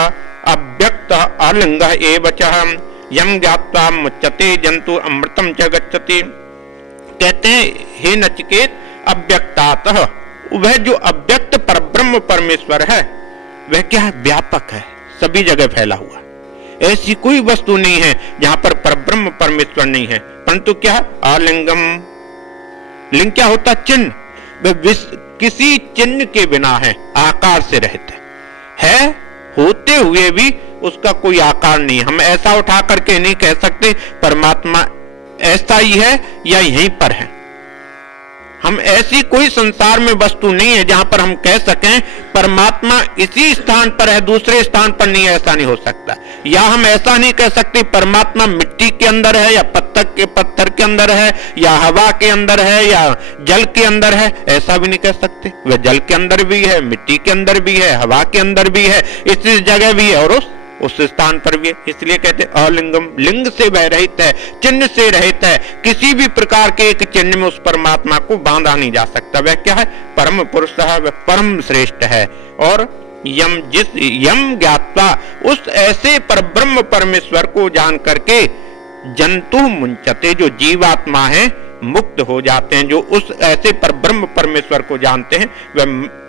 अव्यक्त अलिंग एवचः यम ज्ञात्वा मुच्यते जंतु अमृतम च गच्छति। कहते हैं हे नचिकेत, अव्यक्तातः, वह जो अव्यक्त परब्रह्म परमेश्वर है वह क्या है, व्यापक है, सभी जगह फैला हुआ। ऐसी कोई वस्तु नहीं है जहां पर परब्रह्म परमेश्वर नहीं है, परंतु क्या है, अलिंगम। लिंग क्या होता? चिन्ह। वह किसी चिन्ह के बिना है, आकार से रहते है, होते हुए भी उसका कोई आकार नहीं। हम ऐसा उठा करके नहीं कह सकते परमात्मा ऐसा ही है या यहीं पर है। हम ऐसी कोई संसार में वस्तु नहीं है जहां पर हम कह सकें परमात्मा इसी स्थान पर है, दूसरे स्थान पर नहीं है, ऐसा नहीं हो सकता। या हम ऐसा नहीं कह सकते परमात्मा मिट्टी के अंदर है या पत्थर के अंदर है या हवा के अंदर है या जल के अंदर है, ऐसा भी नहीं कह सकते। वह जल के अंदर भी है, मिट्टी के अंदर भी है, हवा के अंदर भी है, इस जगह भी है और उस स्थान पर भी है। इसलिए कहते हैं अलिंगम, लिंग से वह रहित है, चिन्ह से रहित है। किसी भी प्रकार के एक चिन्ह में उस परमात्मा को बांधा नहीं जा सकता। वह क्या है? परम पुरुष है, वह परम श्रेष्ठ है। और यम ज्ञात्वा, उस ऐसे परब्रह्म परमेश्वर को जान करके जंतु मुंचते, जो जीवात्मा है मुक्त हो जाते हैं। जो उस ऐसे परब्रह्म परमेश्वर को जानते हैं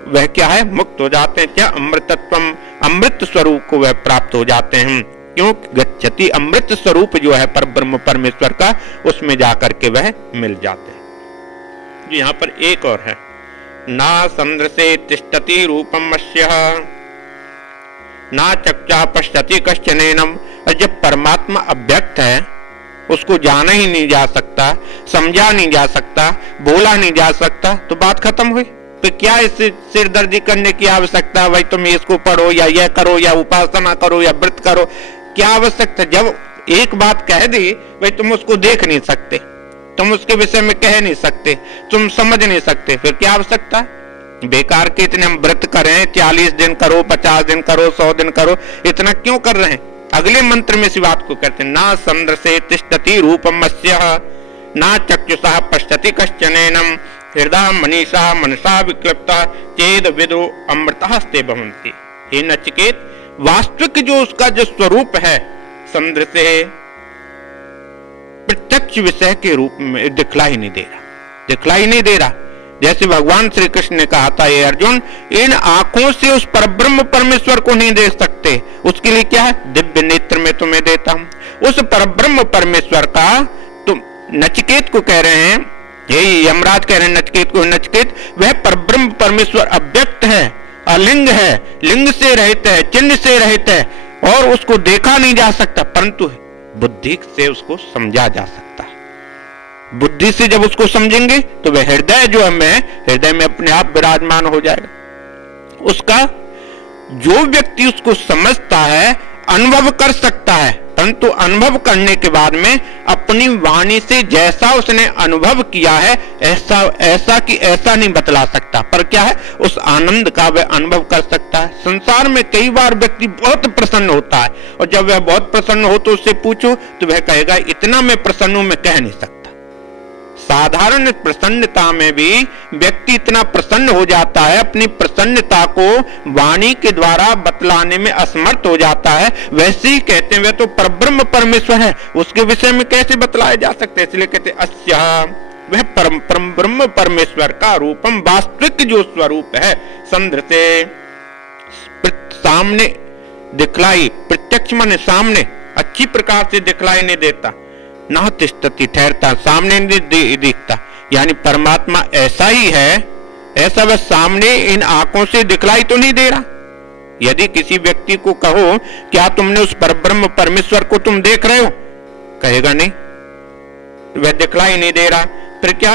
वह क्या है? मुक्त हो जाते हैं। क्या? अमृतत्वम, अमृत स्वरूप को वह प्राप्त हो जाते हैं। क्यों? गच्छति, अमृत स्वरूप जो है परब्रह्म परमेश्वर का, उसमें जाकर के वह मिल जाते हैं। यहाँ पर एक और है, ना संद्र से तिष्ठति रूपम मस्यः ना चक्षुः पश्यति कश्चनेनम। और जब परमात्मा अव्यक्त है, उसको जाना ही नहीं जा सकता, समझा नहीं जा सकता, बोला नहीं जा सकता, तो बात खत्म हुई। तो क्या इस सिरदर्दी करने की आवश्यकता? भाई तुम इसको पढ़ो या यह करो या उपासना करो या व्रत करो, क्या आवश्यकता? जब एक बात कह दी, भाई तुम उसको देख नहीं सकते, तुम उसके विषय में कह नहीं सकते, तुम समझ नहीं सकते, फिर क्या आवश्यकता है? बेकार के इतने हम व्रत करें, 40 दिन करो, 50 दिन करो, 100 दिन करो, इतना क्यों कर रहे हैं? अगले मंत्र में इसी बात को कहते हैं, ना संद्र से तिष्ठति रूपमस्यः ना चक्षुषः पश्यति कश्चनेनम हृदय मनीषा मनसा विक्लप्ता चेद विदो अमृतस्ते भवन्ति। हे नचिकेत, वास्तविक जो उसका जो स्वरूप है संद्र से प्रत्यक्ष विषय के रूप में दिखलाई नहीं दे रहा, दिखलाई नहीं दे रहा। जैसे भगवान श्री कृष्ण ने कहा था, ये अर्जुन, इन आंखों से उस परब्रह्म परमेश्वर को नहीं देख सकते, उसके लिए क्या है? दिव्य नेत्र में तुम्हें देता हूं। उस परब्रह्म परमेश्वर का तुम नचिकेत को कह रहे हैं, ये यमराज कह रहे हैं नचिकेत को, नचिकेत वह परब्रह्म परमेश्वर अव्यक्त है, अलिंग है, लिंग से रहित है, चिन्ह से रहित है और उसको देखा नहीं जा सकता, परंतु बुद्धि से उसको समझा जा सकता है। बुद्धि से जब उसको समझेंगे तो वह हृदय जो है, हृदय में अपने आप विराजमान हो जाएगा। उसका जो व्यक्ति उसको समझता है, अनुभव कर सकता है, परंतु अनुभव करने के बाद में अपनी वाणी से जैसा उसने अनुभव किया है ऐसा कि ऐसा नहीं बतला सकता, पर क्या है? उस आनंद का वह अनुभव कर सकता है। संसार में कई बार व्यक्ति बहुत प्रसन्न होता है और जब वह बहुत प्रसन्न हो तो उससे पूछो तो वह कहेगा इतना मैं प्रसन्न हूं, मैं कह नहीं सकता। साधारण प्रसन्नता में भी व्यक्ति इतना प्रसन्न हो जाता है, अपनी प्रसन्नता को वाणी के द्वारा बतलाने में असमर्थ हो जाता है। वैसे ही कहते हैं वह तो परब्रह्म परमेश्वर है, उसके विषय में कैसे बतलाया जा सकता है? इसलिए कहते अस्या, वह परम ब्रह्म परमेश्वर का रूपम, वास्तविक जो स्वरूप है, संद्र से सामने दिखलाई, प्रत्यक्ष माने सामने, अच्छी प्रकार से दिखलाई नहीं देता, ना तिष्ठति ठहरता, सामने नहीं दिखता। यानी परमात्मा ऐसा ही है ऐसा वह सामने इन आंखों से दिखलाई तो नहीं दे रहा। यदि किसी व्यक्ति को कहो क्या तुमने उस परब्रह्म परमेश्वर को तुम देख रहे हो, कहेगा नहीं, वह दिखलाई नहीं दे रहा। फिर क्या,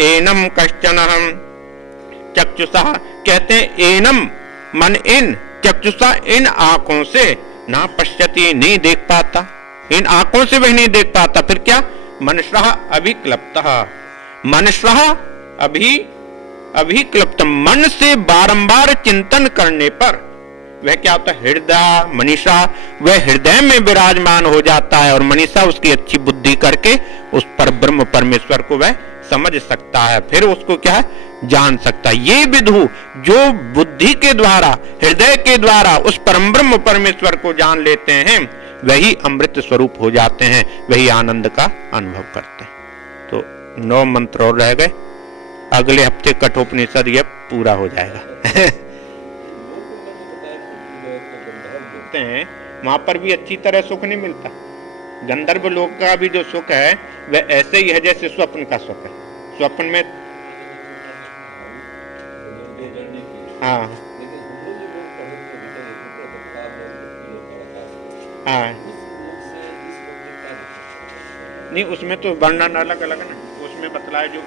एनम कश्चन हम चक्षुषा, कहते हैं एनम मन इन, चक्षुषा इन आंखों से, ना पश्यति नहीं देख पाता, इन आंखों से वह नहीं देख पाता। फिर क्या, मनसः अभिक्लप्तः, मनसः अभिक्लप्त, मन से बारंबार चिंतन करने पर वह क्या होता है, हृदय मनीषा, वह हृदय में विराजमान हो जाता है और मनीषा उसकी अच्छी बुद्धि करके उस पर ब्रह्म परमेश्वर को वह समझ सकता है, फिर उसको क्या है, जान सकता है। ये विधु जो बुद्धि के द्वारा, हृदय के द्वारा उस परम ब्रह्म परमेश्वर को जान लेते हैं, वही अमृत स्वरूप हो जाते हैं, वही आनंद का अनुभव करते हैं। तो 9 मंत्र और रह गए, अगले हफ्ते कठोपनिषद यह पूरा हो जाएगा। हैं वहां पर भी अच्छी तरह सुख नहीं मिलता। गंधर्व लोक का भी जो सुख है वह ऐसे ही है जैसे स्वप्न का सुख है। स्वप्न में हाँ हाँ नहीं, उसमें तो वर्णन अलग अलग है ना, उसमें बतलाया जो